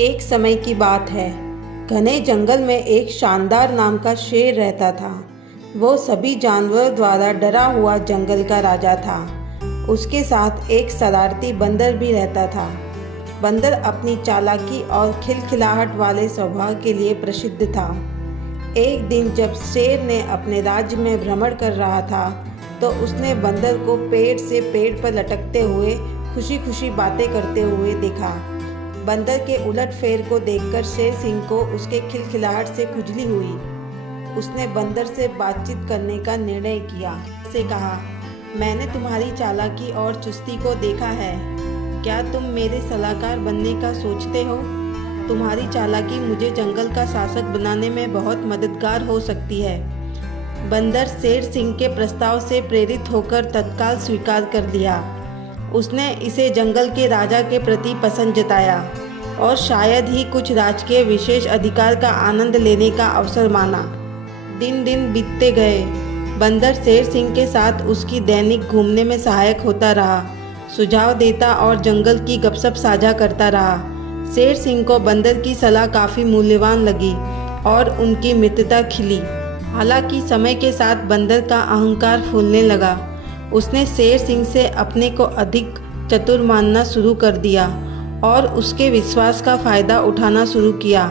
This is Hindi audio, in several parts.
एक समय की बात है। घने जंगल में एक शानदार नाम का शेर रहता था। वो सभी जानवरों द्वारा डरा हुआ जंगल का राजा था। उसके साथ एक शरारती बंदर भी रहता था। बंदर अपनी चालाकी और खिलखिलाहट वाले स्वभाव के लिए प्रसिद्ध था। एक दिन जब शेर ने अपने राज्य में भ्रमण कर रहा था, तो उसने बंदर को पेड़ से पेड़ पर लटकते हुए खुशी खुशी बातें करते हुए देखा। बंदर के उलटफेर को देखकर शेर सिंह को उसके खिलखिलाहट से खुजली हुई। उसने बंदर से बातचीत करने का निर्णय किया। से कहा, मैंने तुम्हारी चालाकी और चुस्ती को देखा है। क्या तुम मेरे सलाहकार बनने का सोचते हो? तुम्हारी चालाकी मुझे जंगल का शासक बनाने में बहुत मददगार हो सकती है। बंदर शेर सिंह के प्रस्ताव से प्रेरित होकर तत्काल स्वीकार कर लिया। उसने इसे जंगल के राजा के प्रति पसंद जताया और शायद ही कुछ राजकीय विशेष अधिकार का आनंद लेने का अवसर माना। दिन दिन बीतते गए। बंदर शेर सिंह के साथ उसकी दैनिक घूमने में सहायक होता रहा, सुझाव देता और जंगल की गपशप साझा करता रहा। शेर सिंह को बंदर की सलाह काफ़ी मूल्यवान लगी और उनकी मित्रता खिली। हालांकि समय के साथ बंदर का अहंकार फूलने लगा। उसने शेर सिंह से अपने को अधिक चतुर मानना शुरू कर दिया और उसके विश्वास का फ़ायदा उठाना शुरू किया।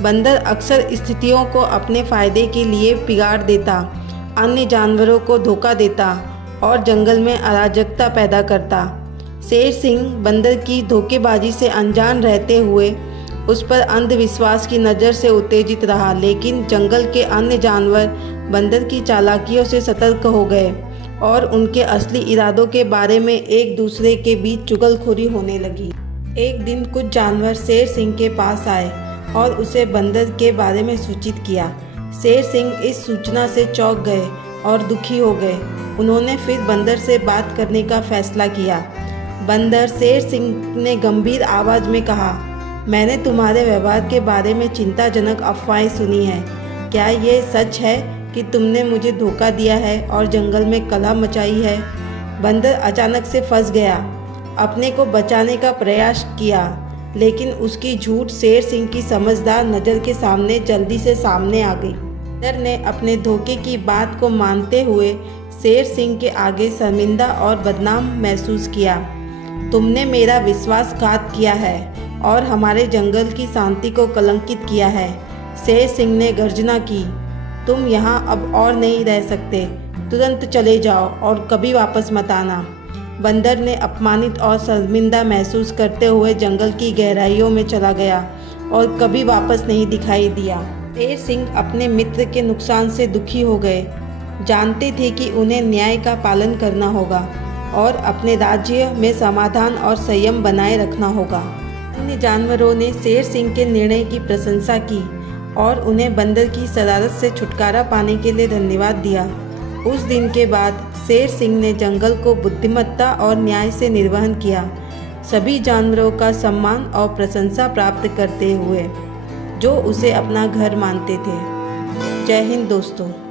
बंदर अक्सर स्थितियों को अपने फ़ायदे के लिए बिगाड़ देता, अन्य जानवरों को धोखा देता और जंगल में अराजकता पैदा करता। शेर सिंह बंदर की धोखेबाजी से अनजान रहते हुए उस पर अंधविश्वास की नज़र से उत्तेजित रहा, लेकिन जंगल के अन्य जानवर बंदर की चालाकियों से सतर्क हो गए और उनके असली इरादों के बारे में एक दूसरे के बीच चुगलखोरी होने लगी। एक दिन कुछ जानवर शेर सिंह के पास आए और उसे बंदर के बारे में सूचित किया। शेर सिंह इस सूचना से चौंक गए और दुखी हो गए। उन्होंने फिर बंदर से बात करने का फैसला किया। बंदर शेर सिंह ने गंभीर आवाज़ में कहा, मैंने तुम्हारे व्यवहार के बारे में चिंताजनक अफवाहें सुनी हैं। क्या ये सच है कि तुमने मुझे धोखा दिया है और जंगल में कलह मचाई है? बंदर अचानक से फंस गया। अपने को बचाने का प्रयास किया, लेकिन उसकी झूठ शेर सिंह की समझदार नज़र के सामने जल्दी से सामने आ गई। बंदर ने अपने धोखे की बात को मानते हुए शेर सिंह के आगे शर्मिंदा और बदनाम महसूस किया। तुमने मेरा विश्वासघात किया है और हमारे जंगल की शांति को कलंकित किया है। शेर सिंह ने गर्जना की, तुम यहाँ अब और नहीं रह सकते। तुरंत चले जाओ और कभी वापस मत आना। बंदर ने अपमानित और शर्मिंदा महसूस करते हुए जंगल की गहराइयों में चला गया और कभी वापस नहीं दिखाई दिया। शेर सिंह अपने मित्र के नुकसान से दुखी हो गए। जानते थे कि उन्हें न्याय का पालन करना होगा और अपने राज्य में समाधान और संयम बनाए रखना होगा। अन्य जानवरों ने शेर सिंह के निर्णय की प्रशंसा की और उन्हें बंदर की शरारत से छुटकारा पाने के लिए धन्यवाद दिया। उस दिन के बाद शेर सिंह ने जंगल को बुद्धिमत्ता और न्याय से निर्वहन किया, सभी जानवरों का सम्मान और प्रशंसा प्राप्त करते हुए जो उसे अपना घर मानते थे। जय हिंद दोस्तों।